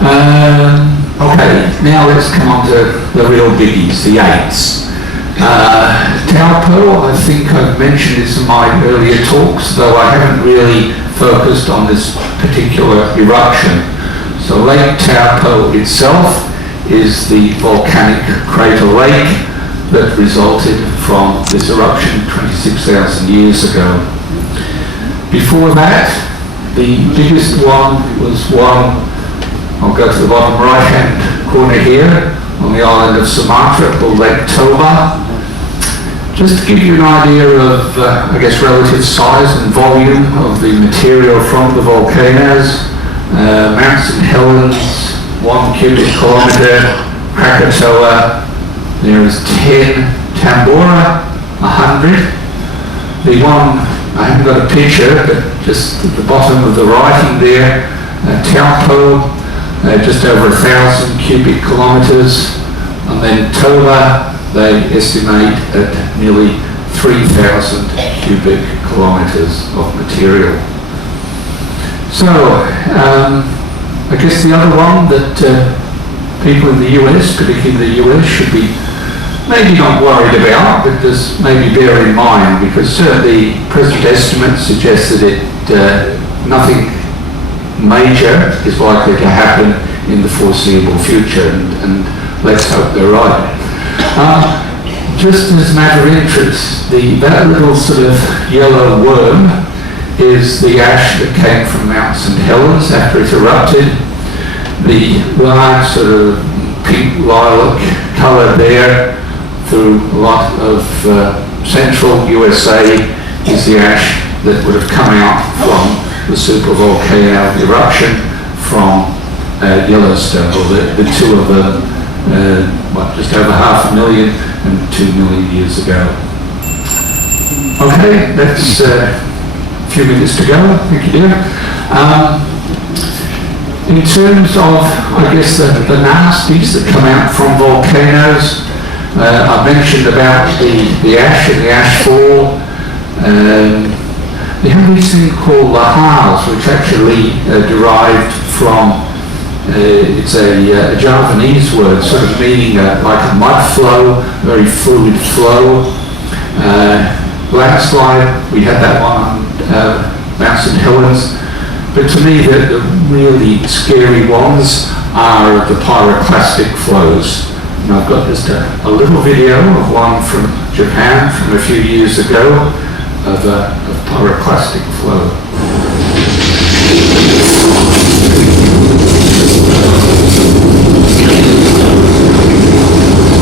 Okay, now let's come on to the real biggies, the eights. Taupo, I think I've mentioned this in my earlier talks, though I haven't really focused on this particular eruption. So Lake Taupo itself is the volcanic crater lake that resulted from this eruption 26,000 years ago. Before that, the biggest one was one, I'll go to the bottom right-hand corner here, on the island of Sumatra, called Lake Toba. Just to give you an idea of, I guess, relative size and volume of the material from the volcanoes, Mount St. Helens, 1 cubic kilometre, Krakatoa, there is 10, Tambora, 100. The one, I haven't got a picture, but just at the bottom of the writing there, Taupo, just over 1,000 cubic kilometres, and then Toba, they estimate at nearly 3,000 cubic kilometres of material. So, I guess the other one that people in the US, particularly in the US, should be maybe not worried about, but just maybe bear in mind, because certainly present estimates suggest that nothing major is likely to happen in the foreseeable future, and let's hope they're right. Just as a matter of interest, that little sort of yellow worm is the ash that came from Mount St. Helens after it erupted. The large sort of pink lilac colour there through a lot of central USA is the ash that would have come out from the supervolcano eruption from Yellowstone, or the two of them, just over 500,000 and 2 million years ago. Okay, that's a few minutes to go. Thank you, dear. In terms of, I guess, the nasties that come out from volcanoes, I mentioned about the ash and the ash fall. They have this thing called lahars, which actually derived from, it's a Javanese word, sort of meaning like a mud flow, very fluid flow. Landslide, we had that one on Mount St. Helens. But to me, the really scary ones are the pyroclastic flows. And I've got just a little video of one from Japan from a few years ago of pyroclastic flow.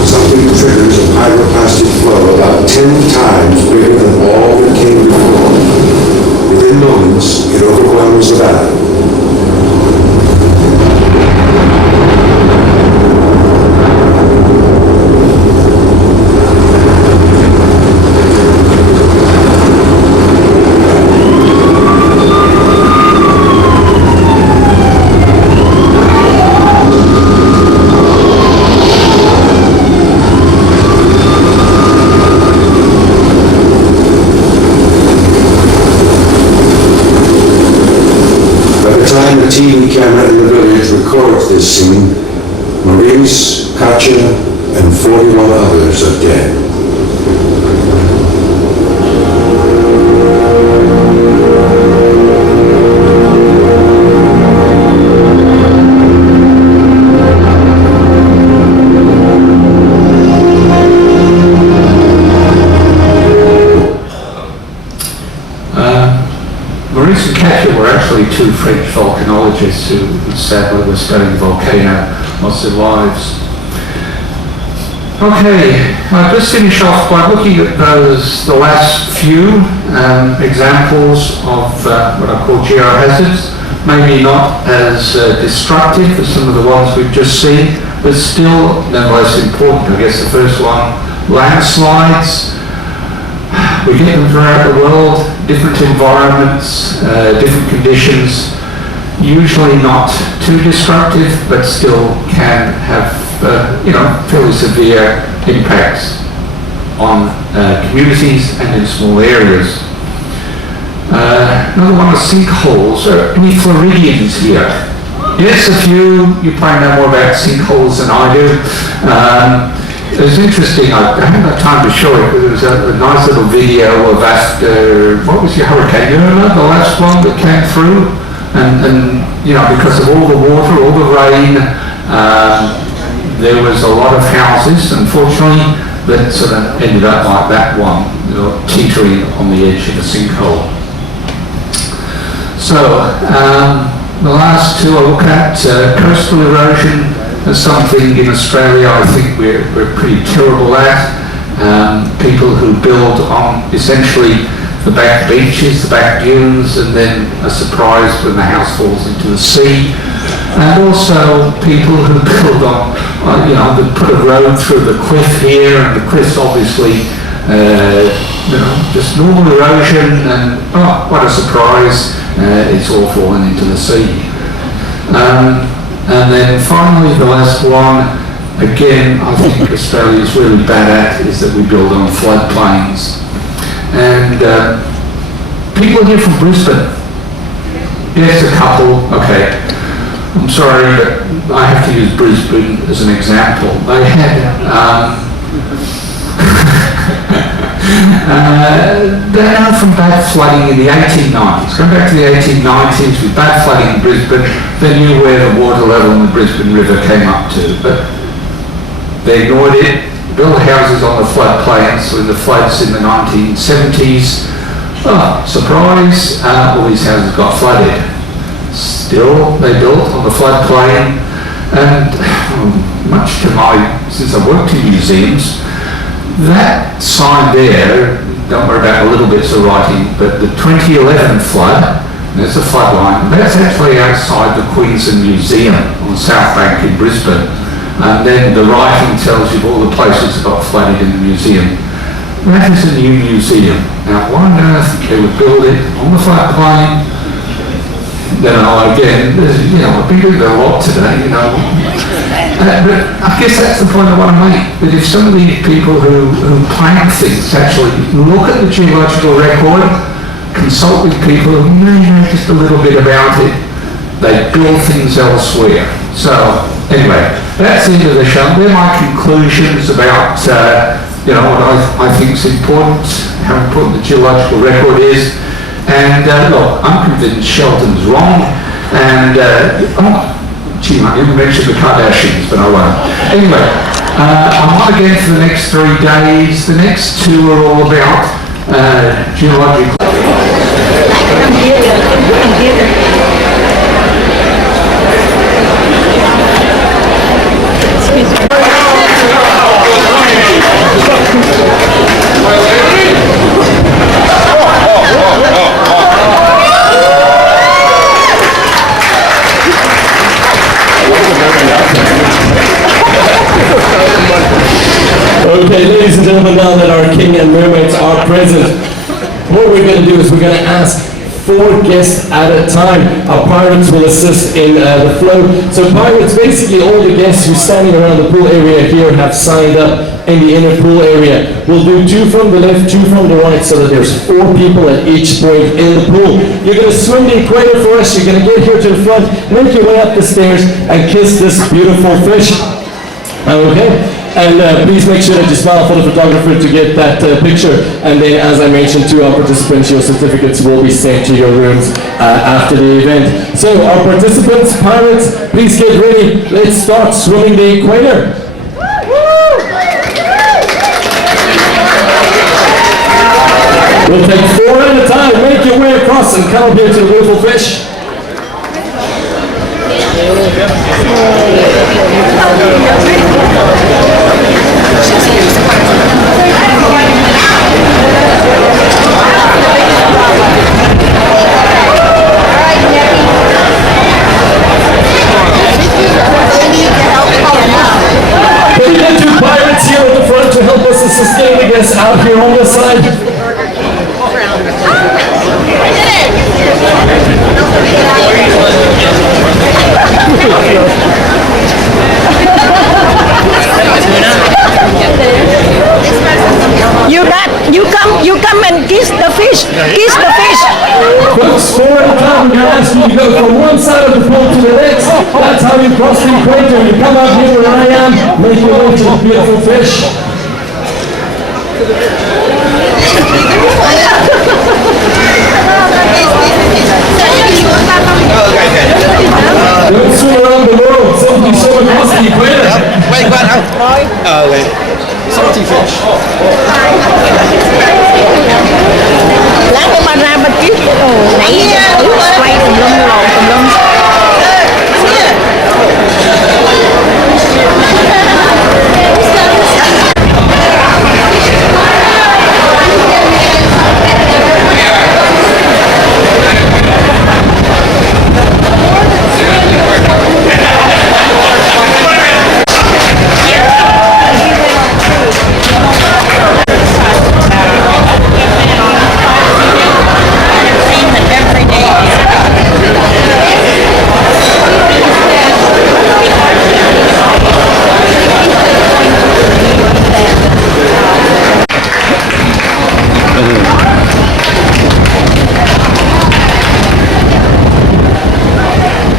Something triggers a pyroclastic flow about 10 times bigger than all that came before. Within moments, it overwhelms the valley. The TV camera in the village records this scene. Maurice, Katja, and 41 others are dead. Maurice and Katja were actually two French volcanologists who sadly were studying the volcano most of their lives. Okay, I'll just finish off by looking at the last few examples of what I call geohazards. Maybe not as destructive as some of the ones we've just seen, but still nonetheless important. I guess the first one, landslides. We get them throughout the world, different environments, different conditions, usually not too destructive, but still can have, fairly severe impacts on communities and in small areas. Another one is sinkholes. Are any Floridians here? Yes, a few. You probably know more about sinkholes than I do. It was interesting. I haven't got time to show it, but there was a nice little video of after, what was your Hurricane Irma, the last one that came through? And you know, because of all the water, all the rain, there was a lot of houses, unfortunately, that sort of ended up like that one, you know, teetering on the edge of a sinkhole. So, the last two I look at, coastal erosion is something in Australia I think we're pretty terrible at. People who build on essentially the back beaches, the back dunes, and then are surprised when the house falls into the sea. And also people who build on, you know, they put a road through the cliff here, and the cliff's obviously, you know, just normal erosion, and oh, what a surprise, it's all fallen into the sea. And then finally, the last one, again, I think Australia is really bad at, is that we build on floodplains. And people here from Brisbane, yes, a couple, okay. I'm sorry, but I have to use Brisbane as an example. They had, they're known from bad flooding in the 1890s. Going back to the 1890s with bad flooding in Brisbane, they knew where the water level in the Brisbane River came up to, but they ignored it, built houses on the floodplains. So in the floods in the 1970s, oh, surprise, all these houses got flooded. Still, they built on the floodplain, and much to since I've worked in museums, that sign there, don't worry about the little bits of writing, but the 2011 flood, there's a flood line, that's actually outside the Queensland Museum on the South Bank in Brisbane. And then the writing tells you all the places that got flooded in the museum. That is a new museum. Now, why on earth they would build it on the floodplain? Then again, you know, I've been doing a lot today, you know. But I guess that's the point I want to make. That if some of these people who plan things actually look at the geological record, consult with people who may know just a little bit about it, they build things elsewhere. So, anyway, that's the end of the show. They're my conclusions about, you know, what I think is important, how important the geological record is. And look, I'm convinced Sheldon's wrong. And, oh, gee, I didn't mention the Kardashians, but I won't. Anyway, I'm on again for the next 3 days. The next 2 are all about geological. Okay, ladies and gentlemen, now that our king and mermaids are present, what we're going to do is we're going to ask 4 guests at a time. Our pirates will assist in the flow. So pirates, basically all the guests who are standing around the pool area here have signed up in the inner pool area. We'll do 2 from the left, 2 from the right, so that there's 4 people at each point in the pool. You're going to swim the equator for us. You're going to get here to the front, make your way up the stairs, and kiss this beautiful fish. Okay? And please make sure that you smile for the photographer to get that picture. And then, as I mentioned to our participants, your certificates will be sent to your rooms after the event. So, our participants, pirates, please get ready. Let's start swimming the equator. We'll take 4 at a time. Make your way across and come up here to the beautiful fish. Can we get 2 pirates here at the front to help us to sustain the guests out here on this side? You come and kiss the fish. Kiss the fish. Folks, 4 at a time. We're going to ask you to go from one side of the pool to the next. That's how you cross the equator. You come out here where I am, make your way to the beautiful fish. Don't swim around the world, simply swim across the equator. Quay qua không? Vậy. Salty fish. Lát nữa mà ra mà chiếc cái đồ nãy quay tùm lum lộn tùm lum.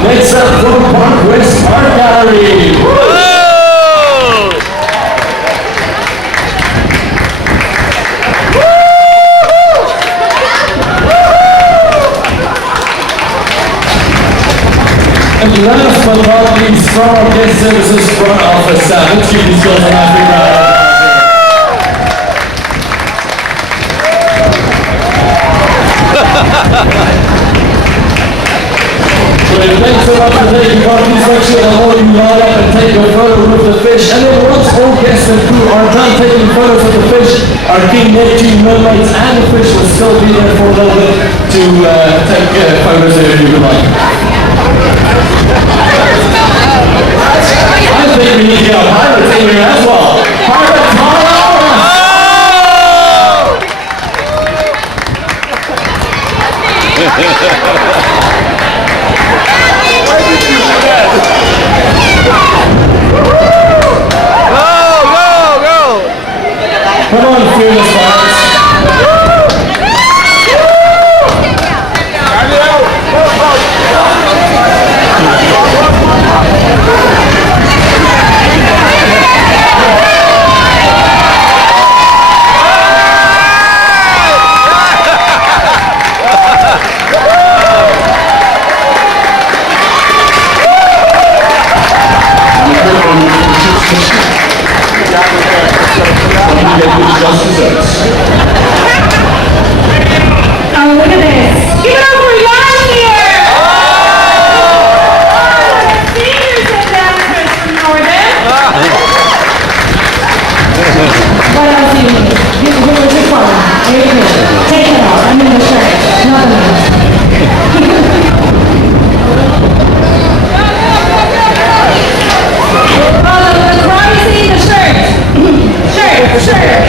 Next up, Thorpe Park West Art Gallery. And last but not least, from our guest services front office staff, let's give these girls a massive round of applause. Thanks so much for taking part. Please make sure that all of you line up and take a photo with the fish. And then once all guests and crew are done taking photos with the fish, our King Neptune mermaids and the fish will still be there for a little bit to take photos if you would like. I think we need to get our pirates in here as well. Pirates, come on, fearless pirates. Oh, look at this. Give it up for Jan here! Seniors and dancers from Northern. What else do you need? Give us your phone. There you go. Take it off. I'm in the shirt. Nothing else. Oh, the cry, see the shirt. Shirt.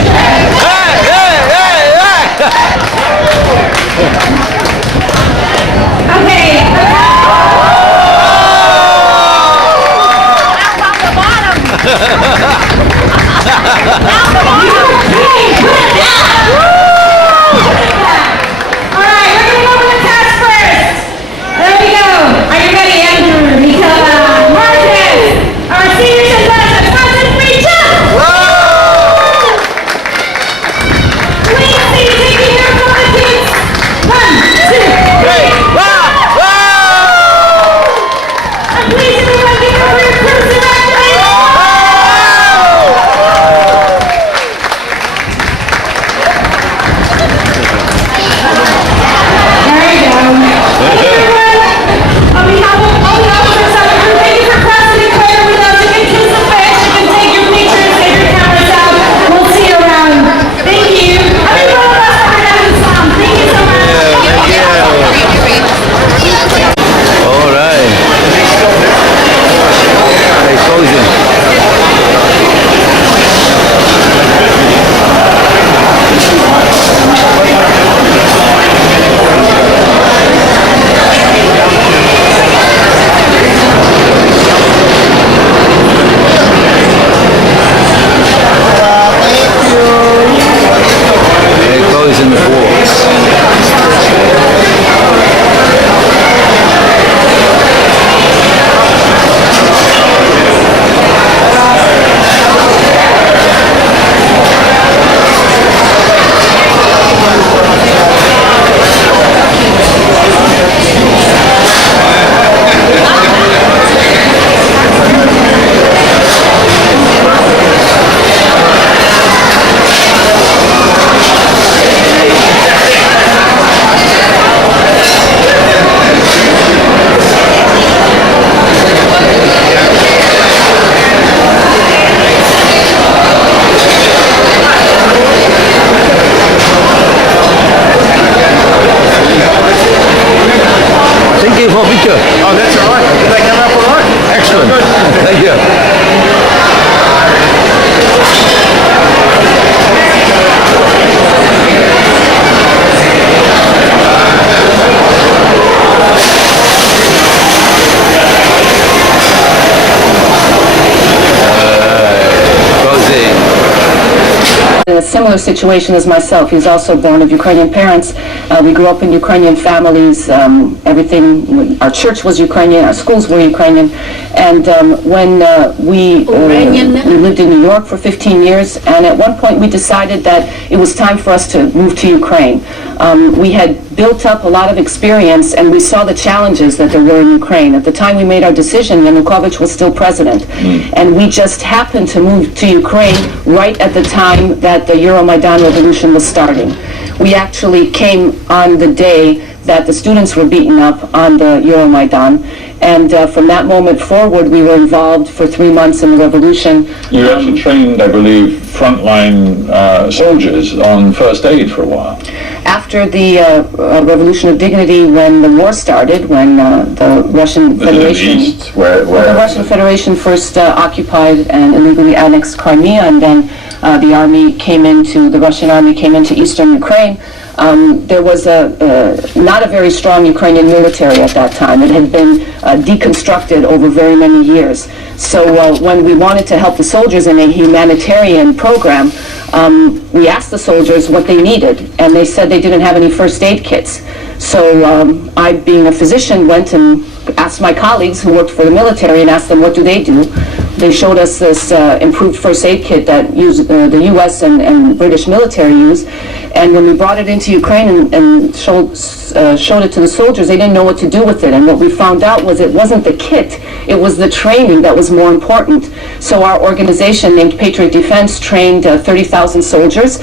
Thank you. A similar situation as myself. He's also born of Ukrainian parents. We grew up in Ukrainian families. Everything, our church was Ukrainian, our schools were Ukrainian. And when we lived in New York for 15 years, and at one point we decided that it was time for us to move to Ukraine. We had built up a lot of experience, and we saw the challenges that there were in Ukraine. At the time we made our decision, Yanukovych was still president. And we just happened to move to Ukraine right at the time that the Euromaidan revolution was starting. We actually came on the day that the students were beaten up on the Euromaidan. And from that moment forward, we were involved for 3 months in the revolution. You actually trained, I believe, frontline soldiers on first aid for a while. After the Revolution of Dignity, when the war started, when the Russian Federation, the Russian Federation first occupied and illegally annexed Crimea, and then the Russian army came into eastern Ukraine. There was not a very strong Ukrainian military at that time. It had been deconstructed over very many years. So when we wanted to help the soldiers in a humanitarian program, we asked the soldiers what they needed, and they said they didn't have any first aid kits. So I, being a physician, went and asked my colleagues who worked for the military and asked them what do they do. They showed us this improved first aid kit that the U.S. and British military use. And when we brought it into Ukraine and showed it to the soldiers, they didn't know what to do with it. And what we found out was it wasn't the kit, it was the training that was more important. So our organization named Patriot Defense trained 30,000 soldiers,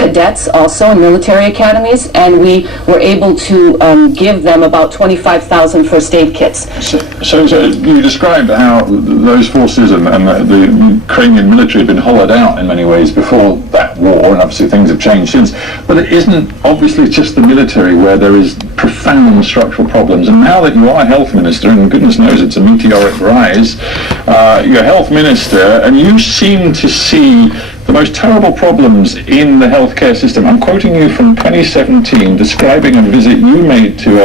cadets also in military academies, and we were able to give them about 25,000 first aid kits. So you described how those forces and the Ukrainian military had been hollowed out in many ways before that war, and obviously things have changed since. But it isn't obviously just the military where there is profound structural problems. And now that you are health minister, and goodness knows it's a meteoric rise, you're health minister, and you seem to see the most terrible problems in the healthcare system. I'm quoting you from 2017, describing a visit you made to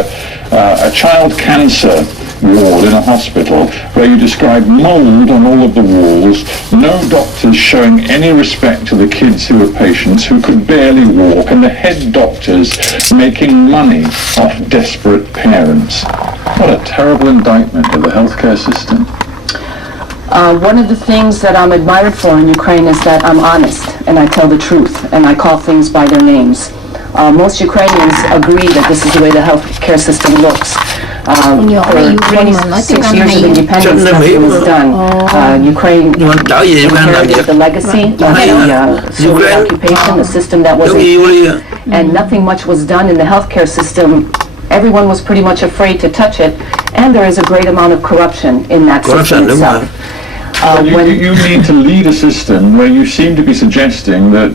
a child cancer ward in a hospital, where you described mold on all of the walls, no doctors showing any respect to the kids who were patients, who could barely walk, and the head doctors making money off desperate parents. What a terrible indictment of the healthcare system. One of the things that I'm admired for in Ukraine is that I'm honest and I tell the truth and I call things by their names. Most Ukrainians agree that this is the way the healthcare system looks. For 26 years of independence, nothing was done. Ukraine inherited the legacy of the Soviet occupation, the system that was and nothing much was done in the healthcare system. Everyone was pretty much afraid to touch it, and there is a great amount of corruption in that system itself. You need to lead a system where you seem to be suggesting that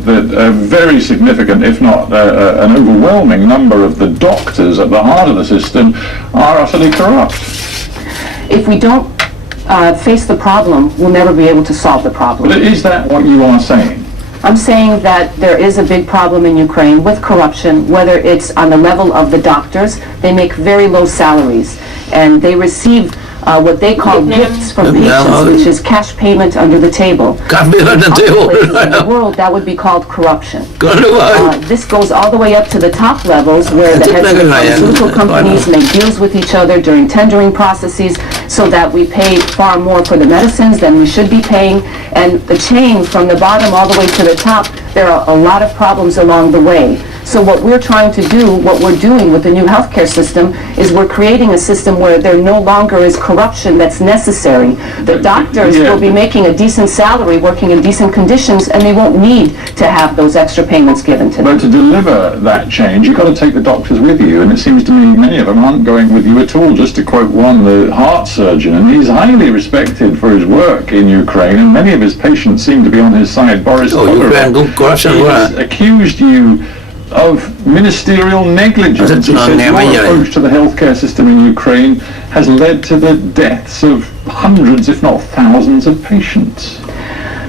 a very significant, if not an overwhelming number of the doctors at the heart of the system are utterly corrupt. If we don't face the problem, we'll never be able to solve the problem. But is that what you are saying? I'm saying that there is a big problem in Ukraine with corruption, whether it's on the level of the doctors. They make very low salaries, and they receive what they call gifts from patients, which is cash payment under the table. In the world, that would be called corruption. This goes all the way up to the top levels, where the heads of the pharmaceutical companies make deals with each other during tendering processes, so that we pay far more for the medicines than we should be paying. And the chain from the bottom all the way to the top, there are a lot of problems along the way. So what we're trying to do, what we're doing with the new healthcare system, is we're creating a system where there no longer is corruption that's necessary. The doctors will be making a decent salary, working in decent conditions, and they won't need to have those extra payments given to them. But to deliver that change, you've got to take the doctors with you, and it seems to me many of them aren't going with you at all. Just to quote one, the heart surgeon, and he's highly respected for his work in Ukraine, and many of his patients seem to be on his side. Boris Komarov accused you of ministerial negligence. He says your approach to the healthcare system in Ukraine has led to the deaths of hundreds, if not thousands of patients.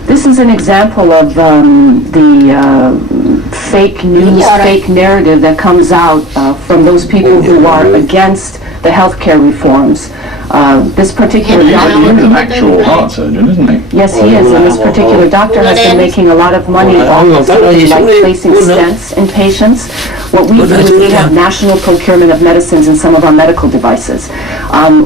This is an example of the fake news, fake narrative that comes out from those people who are against the healthcare reforms. This particular He's doctor, an actual heart surgeon, isn't he? yes, he is, and this particular doctor has been making a lot of money off of like placing stents in patients. What we do is we have national procurement of medicines in some of our medical devices.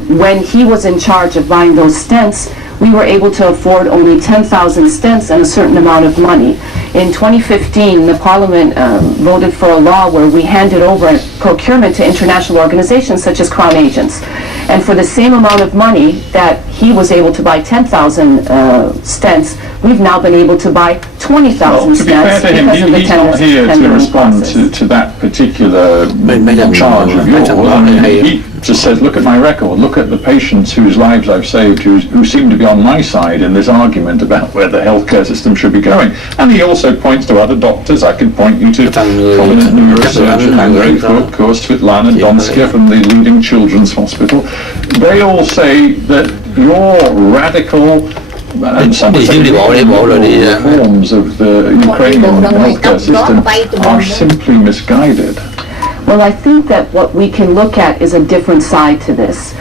When he was in charge of buying those stents, we were able to afford only 10,000 stents and a certain amount of money. In 2015, the Parliament voted for a law where we handed over procurement to international organizations such as Crown Agents. And for the same amount of money that he was able to buy 10,000 stents, we've now been able to buy 20,000 To be fair stents to him, because of the he's not here to tendering respond process. to that particular charge of yours. I mean, he just says, look at my record, look at the patients whose lives I've saved, who seem to be on my side in this argument about where the healthcare system should be going. And he also points to other doctors. I could point you to prominent neurosurgeon Andrei, of course, Svetlana Donskaya from the leading children's hospital. They all say that your radical and some say reforms of the Ukrainian healthcare system are simply misguided. Well, I think that what we can look at is a different side to this.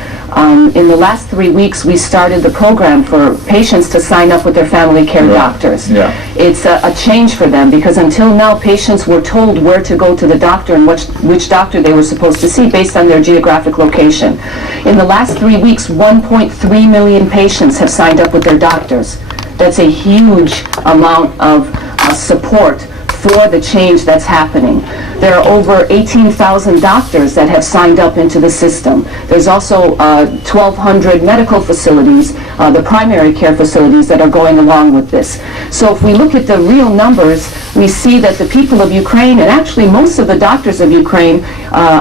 In the last 3 weeks, we started the program for patients to sign up with their family care doctors. Yeah. It's a change for them because until now, patients were told where to go to the doctor and which doctor they were supposed to see based on their geographic location. In the last 3 weeks, 1.3 million patients have signed up with their doctors. That's a huge amount of support for the change that's happening. There are over 18,000 doctors that have signed up into the system. There's also 1,200 medical facilities, the primary care facilities that are going along with this. So if we look at the real numbers, we see that the people of Ukraine, and actually most of the doctors of Ukraine,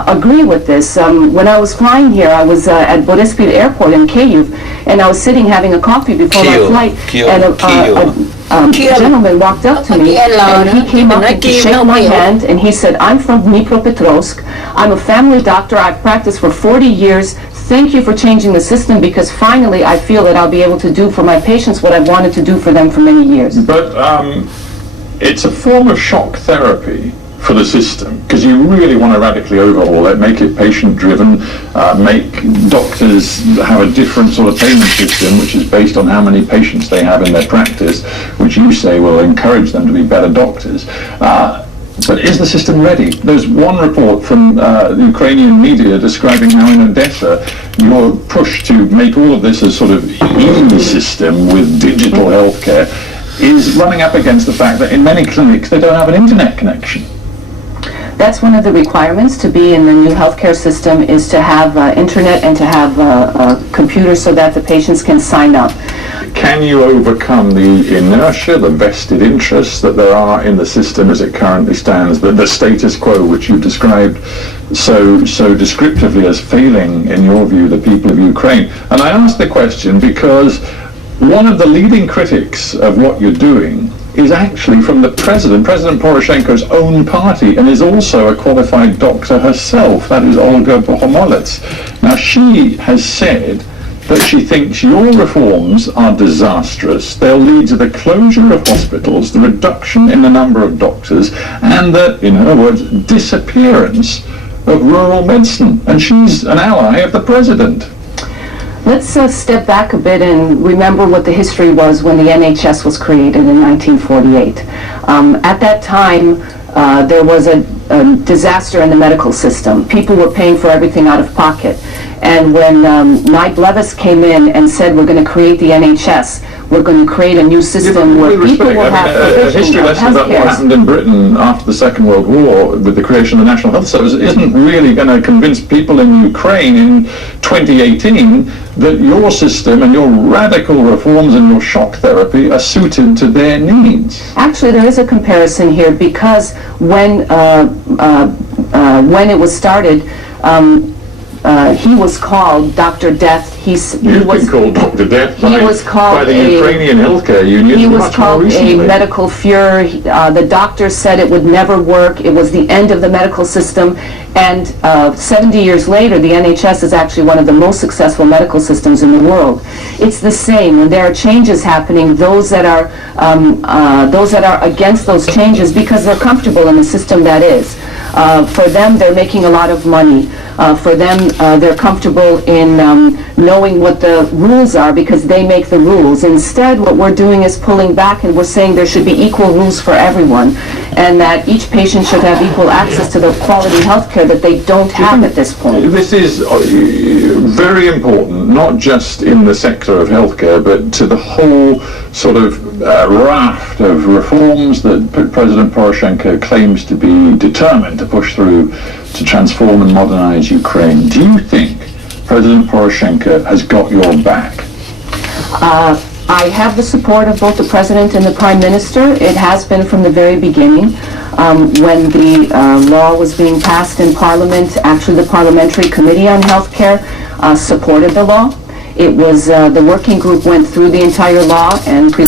agree with this. When I was flying here, I was at Boryspil Airport in Kyiv, and I was sitting having a coffee before my flight, and a gentleman walked up to me, and he came up to shake my hand, and he said, "I'm from Dnipropetrovsk. I'm a family doctor. I've practiced for 40 years. Thank you for changing the system because finally I feel that I'll be able to do for my patients what I've wanted to do for them for many years." But it's a form of shock therapy for the system, because you really want to radically overhaul it, make it patient-driven, make doctors have a different sort of payment system, which is based on how many patients they have in their practice, which you say will encourage them to be better doctors. But is the system ready? There's one report from the Ukrainian media describing how in Odessa your push to make all of this a sort of e-system with digital healthcare is running up against the fact that in many clinics they don't have an internet connection. That's one of the requirements to be in the new healthcare system is to have internet and to have a computer so that the patients can sign up. Can you overcome the inertia, the vested interests that there are in the system as it currently stands, the status quo which you've described so descriptively as failing, in your view, the people of Ukraine? And I ask the question because one of the leading critics of what you're doing is actually from the President Poroshenko's own party, and is also a qualified doctor herself. That is Olga Bohomolets. Now, she has said that she thinks your reforms are disastrous. They'll lead to the closure of hospitals, the reduction in the number of doctors, and the, in her words, disappearance of rural medicine. And she's an ally of the President. Let's step back a bit and remember what the history was when the NHS was created in 1948. At that time, there was a disaster in the medical system. People were paying for everything out of pocket. And when Nye Blevis came in and said, we're going to create the NHS, we're going to create a new system where people will have a history lesson about what happened in Britain after the Second World War with the creation of the National Health Service isn't really going to convince people in Ukraine in 2018 that your system and your radical reforms and your shock therapy are suited to their needs. Actually, there is a comparison here because when it was started, he was called Dr. Death. You've been called Dr. Death by, he was called by the Ukrainian healthcare union. He was much more called a recently. medical Fuhrer. The doctors said it would never work. It was the end of the medical system. And 70 years later, the NHS is actually one of the most successful medical systems in the world. It's the same. When there are changes happening, those that are against those changes, because they're comfortable in the system that is. For them, they're making a lot of money. For them, they're comfortable in knowing what the rules are because they make the rules. Instead, what we're doing is pulling back and we're saying there should be equal rules for everyone and that each patient should have equal access to the quality health care that they don't have at this point. This is very important, not just in the sector of healthcare, but to the whole sort of raft of reforms that President Poroshenko claims to be determined to push through to transform and modernize Ukraine. Do you think President Poroshenko has got your back? I have the support of both the President and the Prime Minister. It has been from the very beginning. When the law was being passed in Parliament, actually the Parliamentary Committee on Healthcare supported the law. It was, the working group went through the entire law and